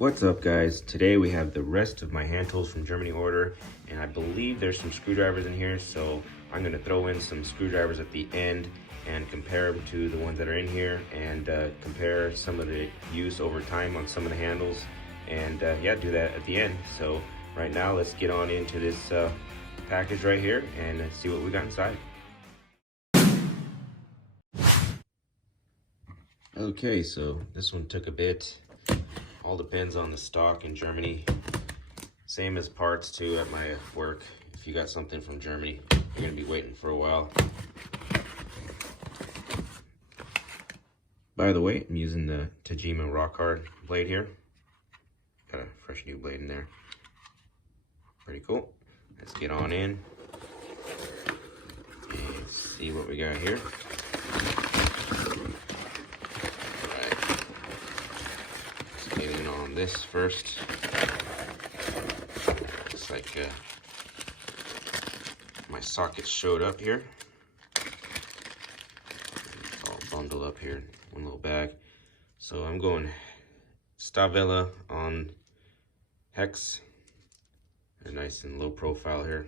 What's up, guys? Today we have the rest of my hand tools from Germany order, and I believe there's some screwdrivers in here, so I'm going to throw in some screwdrivers at the end and compare them to the ones that are in here, and compare some of the use over time on some of the handles, and yeah, do that at the end. So right now, let's get on into this package right here and see what we got inside. Okay, so this one took a bit. All depends on the stock in Germany. Same as parts too at my work. If you got something from Germany, you're gonna be waiting for a while. By the way, I'm using the Tajima Rock Hard blade here. Got a fresh new blade in there. Pretty cool. Let's get on in and see what we got here. On this first, looks like my sockets showed up here. It's all bundled up here in one little bag. So I'm going Stavella on hex. They're nice and low profile here.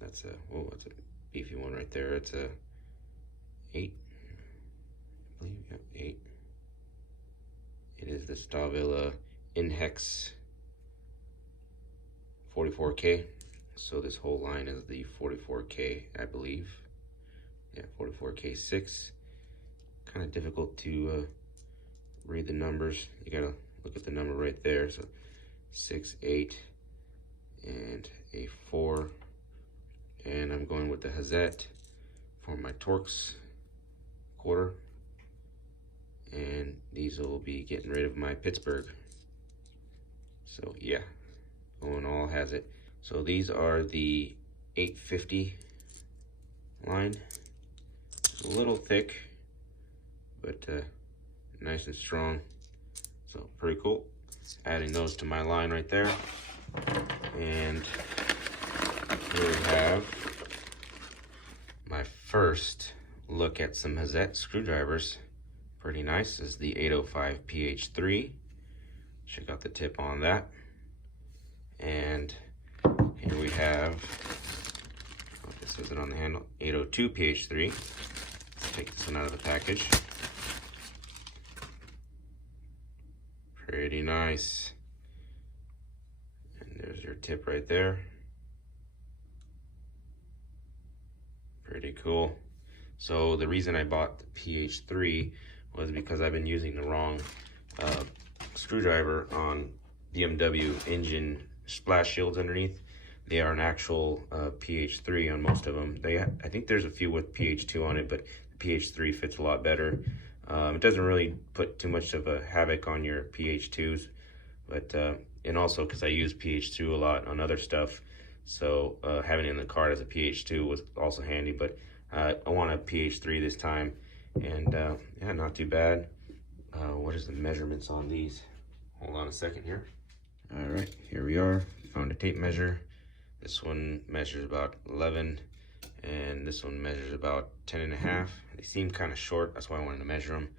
That's a that's a beefy one right there. It's a 8, I believe. Yep, 8. It is the Stavella in-hex 44K. So this whole line is the 44K, I believe. Yeah, 44K6. Kind of difficult to read the numbers. You gotta look at the number right there. So 6, 8, and a 4. And I'm going with the Hazette for my Torx quarter. And these will be getting rid of my Pittsburgh. So yeah, going all has it. So these are the 850 line. It's a little thick, but nice and strong. So pretty cool. Adding those to my line right there. And here we have my first look at some Hazette screwdrivers. Pretty nice. This is the 805 PH3. Check out the tip on that. And here we have, oh, this isn't on the handle, 802 PH3. Let's take this one out of the package. Pretty nice. And there's your tip right there. Pretty cool. So the reason I bought the PH3 was because I've been using the wrong screwdriver on BMW engine splash shields underneath. They are an actual PH3 on most of them. I think there's a few with PH2 on it, but the PH3 fits a lot better. It doesn't really put too much of a havoc on your PH2s, but and also because I use PH2 a lot on other stuff, so having it in the cart as a PH2 was also handy. But I want a PH3 this time. And yeah, not too bad. What is the measurements on these? Hold on a second here. All right, here we are. Found a tape measure. This one measures about 11, and this one measures about 10.5. They seem kind of short, that's why I wanted to measure them.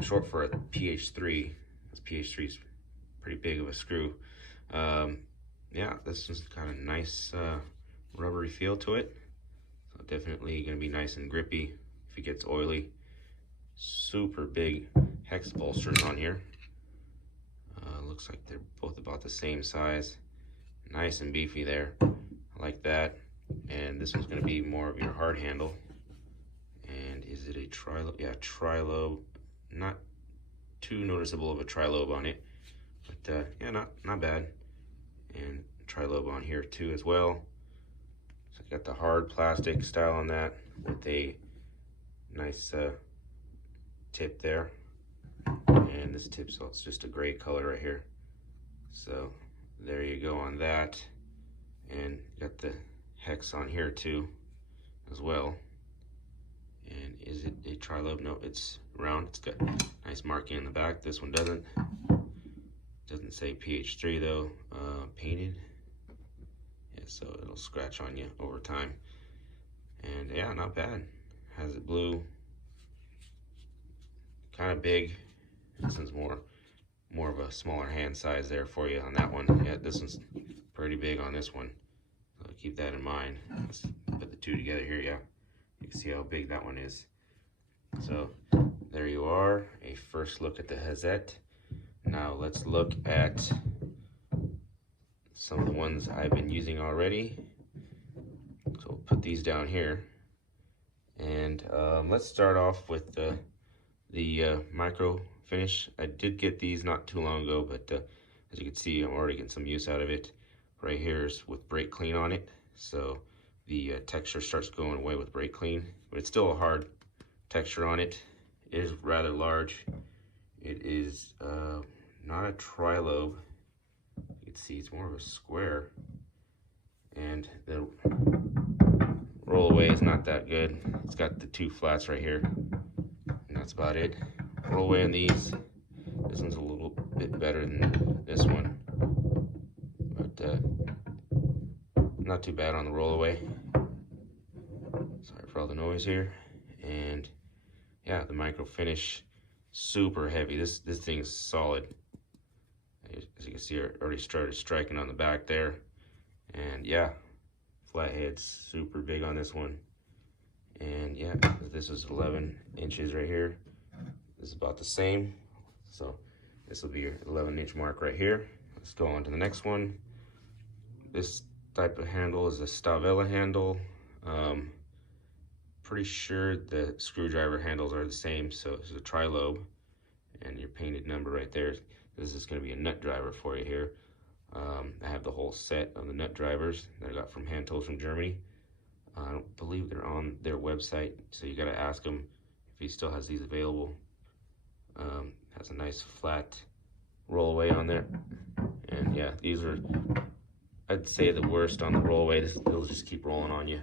Short for a PH3. This PH3 is pretty big of a screw. Yeah, this one's got a nice rubbery feel to it. So definitely gonna be nice and grippy if it gets oily. Super big hex bolsters on here. Looks like they're both about the same size. Nice and beefy there. I like that. And this one's going to be more of your hard handle. And is it a tri-lobe? Yeah, tri-lobe. Not too noticeable of a tri-lobe on it, but yeah, not bad. And tri-lobe on here too as well. So I got the hard plastic style on that with a nice tip there. And this tip, so it's just a gray color right here. So there you go on that. And got the hex on here too as well. And is it a tri-lobe? No, it's round. It's got nice marking in the back. This one doesn't say PH3 though. Painted. Yeah, so it'll scratch on you over time. And yeah, not bad. Has it blue. Kind of big. This one's more of a smaller hand size there for you on that one. Yeah, this one's pretty big on this one, so keep that in mind. Let's put the two together here. Yeah, you can see how big that one is. So there you are, a first look at the Hazette. Now let's look at some of the ones I've been using already. So we'll put these down here, and let's start off with the micro finish. I did get these not too long ago, but as you can see, I'm already getting some use out of it. Right here is with brake clean on it, so the texture starts going away with brake clean, but it's still a hard texture on it. It is rather large. It is not a tri-lobe. You can see it's more of a square, and the roll away is not that good. It's got the two flats right here, and that's about it. Roll away on these, this one's a little bit better than this one, but not too bad on the roll away. Sorry for all the noise here. And yeah, the micro finish, super heavy. This thing is solid. As you can see, I already started striking on the back there. And yeah, flathead's super big on this one. And yeah, this is 11 inches right here. This is about the same. So this will be your 11-inch mark right here. Let's go on to the next one. This type of handle is a Stavella handle. Pretty sure the screwdriver handles are the same, so this is a tri-lobe, and your painted number right there. This is going to be a nut driver for you here. I have the whole set of the nut drivers that I got from Handtools from Germany. I don't believe they're on their website, so you got to ask him if he still has these available. Has a nice flat roll away on there, and yeah, these are, I'd say, the worst on the roll away. They'll just keep rolling on you.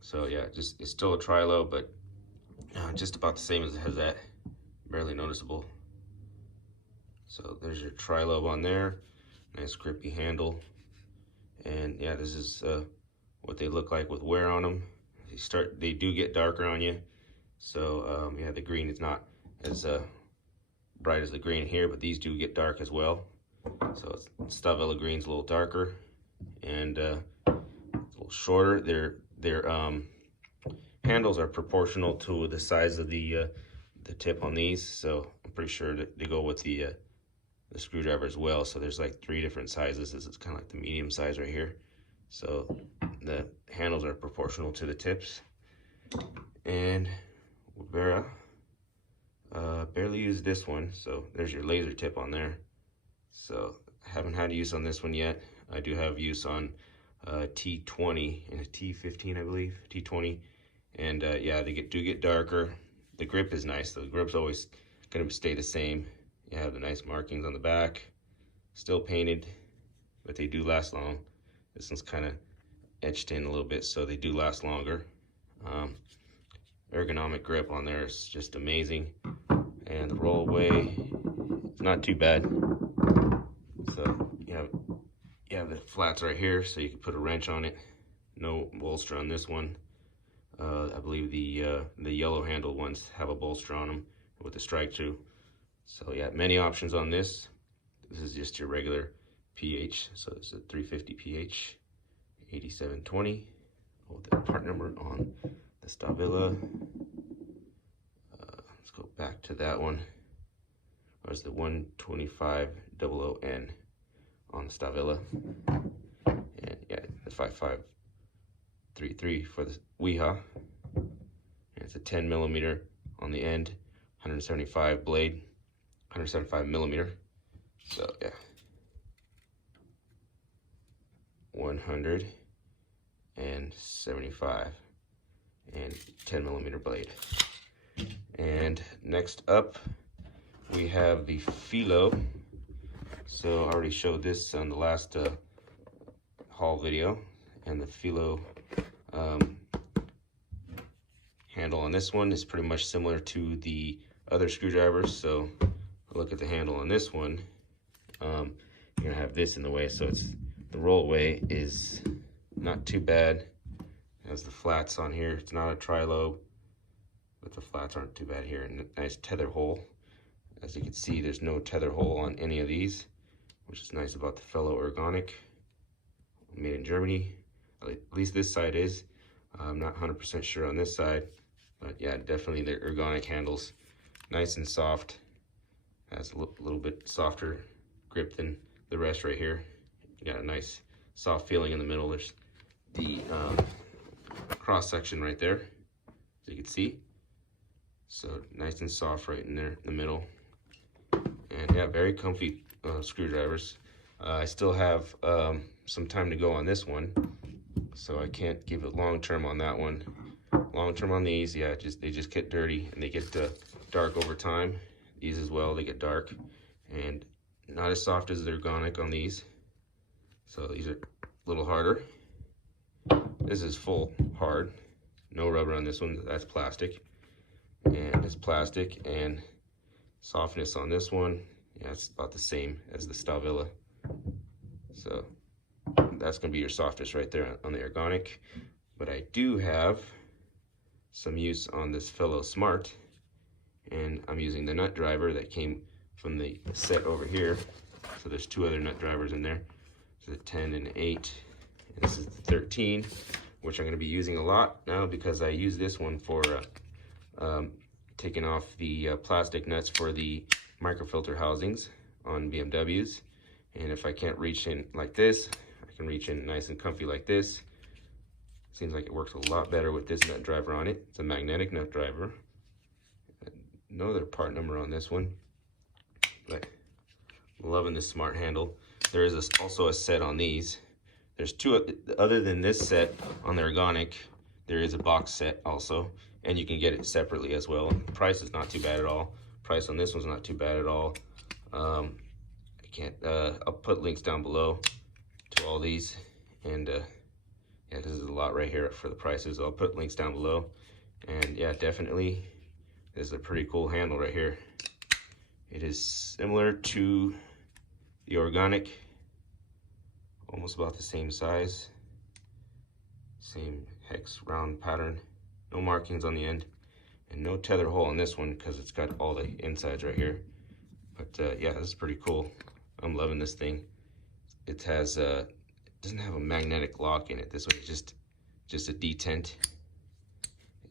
So yeah, it's still a tri-lobe, but just about the same as it has that, barely noticeable. So there's your tri-lobe on there, nice grippy handle, and yeah, this is what they look like with wear on them. They do get darker on you. So yeah, the green is not as bright as the green here, but these do get dark as well. So Stavella green's a little darker, and it's a little shorter. Their handles are proportional to the size of the tip on these, so I'm pretty sure that they go with the screwdriver as well. So there's like 3 different sizes. This is kind of like the medium size right here. So the handles are proportional to the tips. And barely used this one, so there's your laser tip on there. So I haven't had use on this one yet. I do have use on T20 and a T15, I believe, T20, and yeah, they do get darker. The grip is nice. The grip's always gonna stay the same. You have the nice markings on the back, still painted, but they do last long. This one's kind of etched in a little bit, so they do last longer. Ergonomic grip on there is just amazing, and the roll away is not too bad. So you have the flats right here, so you can put a wrench on it. No bolster on this one. I believe the yellow handled ones have a bolster on them with the strike through. So yeah, many options on this. This is just your regular pH, so it's a 350 pH, 8720. Hold the part number on the Stavella. Let's go back to that one. There's the 12500N on the Stavella, and yeah, the 5533 for the Wiha. And it's a 10 millimeter on the end, 175 blade, 175 millimeter. So yeah, 175 and 10 millimeter blade. And next up, we have the Felo. So I already showed this on the last haul video, and the Felo handle on this one is pretty much similar to the other screwdrivers. So look at the handle on this one. You're gonna have this in the way, so the roll away is not too bad. It has the flats on here. It's not a tri-lobe, but the flats aren't too bad here. And a nice tether hole. As you can see, there's no tether hole on any of these, which is nice about the Felo Ergonic, made in Germany. At least this side is. I'm not 100% sure on this side, but yeah, definitely the ergonic handles. Nice and soft. Has a little bit softer grip than the rest right here. You got a nice soft feeling in the middle. There's the cross section right there, as you can see. So nice and soft right in there in the middle. And yeah, very comfy screwdrivers. I still have some time to go on this one, so I can't give it long term on that one. Long term on these, yeah, they just get dirty and they get dark over time. These as well, they get dark and not as soft as the ergonic on these. So these are a little harder. This is full hard, no rubber on this one. That's plastic, and it's plastic. And softness on this one, yeah, it's about the same as the Stavilla. So that's gonna be your softest right there on the ergonic. But I do have some use on this Felo Smart, and I'm using the nut driver that came from the set over here. So there's two other nut drivers in there. So the 10 and 8, and this is the 13, which I'm going to be using a lot now because I use this one for taking off the plastic nuts for the microfilter housings on BMWs. And if I can't reach in like this, I can reach in nice and comfy like this. Seems like it works a lot better with this nut driver on it. It's a magnetic nut driver. No other part number on this one, but loving this smart handle. There is also a set on these. There's two, other than this set on the ergonic, there is a box set also, and you can get it separately as well. The price is not too bad at all. Price on this one's not too bad at all. I'll put links down below to all these, and yeah, this is a lot right here for the prices. I'll put links down below, and yeah, definitely this is a pretty cool handle right here. It is similar to the organic, almost about the same size, same hex round pattern, no markings on the end, and no tether hole on this one because it's got all the insides right here. But yeah, this is pretty cool. I'm loving this thing. It has doesn't have a magnetic lock in it. This one is just a detent,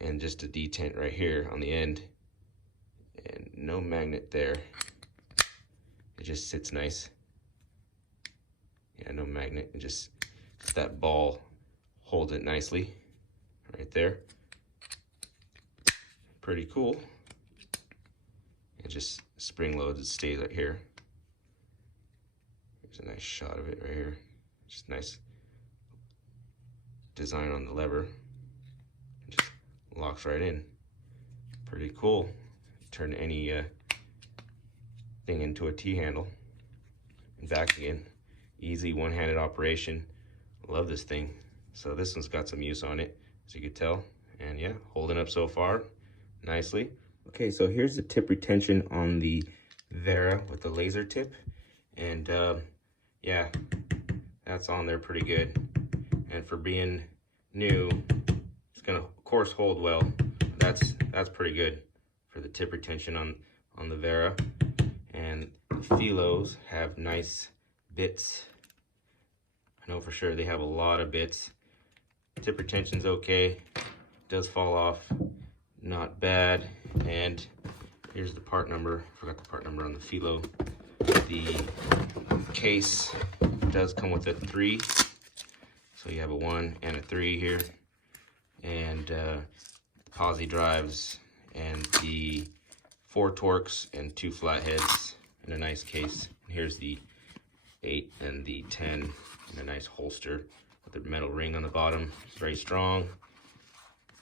and just a detent right here on the end, and no magnet there. It just sits nice. Yeah, no magnet. It just that ball holds it nicely right there. Pretty cool. It just spring loads. It stays right here. There's a nice shot of it right here. Just nice design on the lever. It just locks right in. Pretty cool. Turn any thing into a T-handle and back again. Easy one-handed operation. Love this thing. So this one's got some use on it, as you could tell. And yeah, holding up so far nicely. Okay, so here's the tip retention on the Vera with the laser tip. And yeah, that's on there pretty good. And for being new, it's gonna of course hold well. That's pretty good for the tip retention on the Vera. And the Felos have nice bits. I know for sure they have a lot of bits. Tip retention's okay. Does fall off, not bad. And here's the part number. Forgot the part number on the Felo. The case does come with a 3, so you have a 1 and a 3 here, and the posi drives and the 4 Torx and 2 flatheads in a nice case. And here's the 8 and the 10 in a nice holster with a metal ring on the bottom. It's very strong.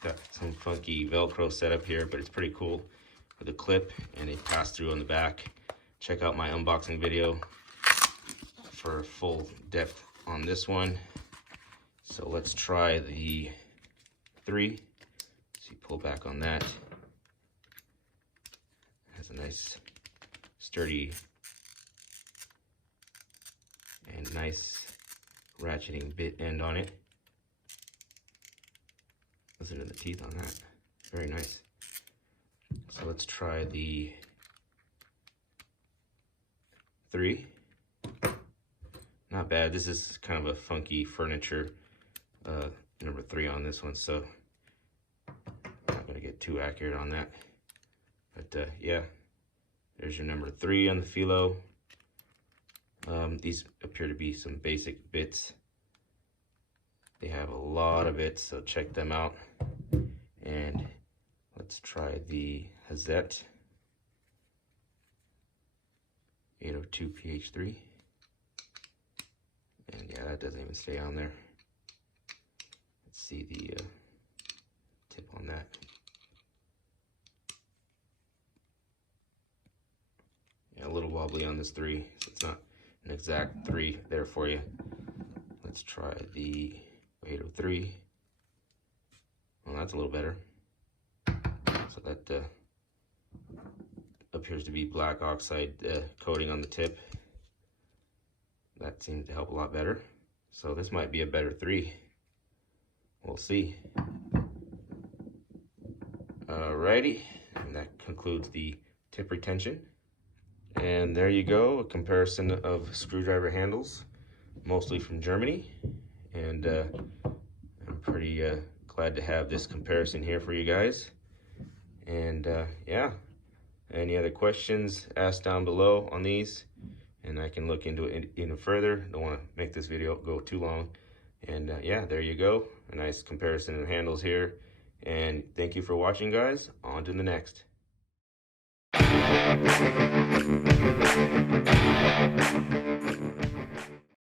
Got some funky Velcro setup here, but it's pretty cool with a clip and a pass through on the back. Check out my unboxing video for full depth on this one. So let's try the 3. So you pull back on that. It has a nice sturdy and nice ratcheting bit end on it. Listen to the teeth on that. Very nice. So let's try the 3. Not bad. This is kind of a funky furniture number 3 on this one, so I'm not going to get too accurate on that. But yeah, there's your number 3 on the Felo. These appear to be some basic bits. They have a lot of bits, so check them out. And let's try the Hazet 802 PH3. And yeah, that doesn't even stay on there. Let's see the tip on that. Yeah, a little wobbly on this 3, so it's not an exact 3 there for you. Let's try the 803. Well, that's a little better. So that appears to be black oxide coating on the tip. That seems to help a lot better. So this might be a better 3. We'll see. Alrighty, and that concludes the tip retention. And there you go, a comparison of screwdriver handles, mostly from Germany. And I'm pretty glad to have this comparison here for you guys. And yeah, any other questions, ask down below on these, and I can look into it even further. Don't want to make this video go too long. And yeah, there you go, a nice comparison of handles here. And thank you for watching, guys. On to the next.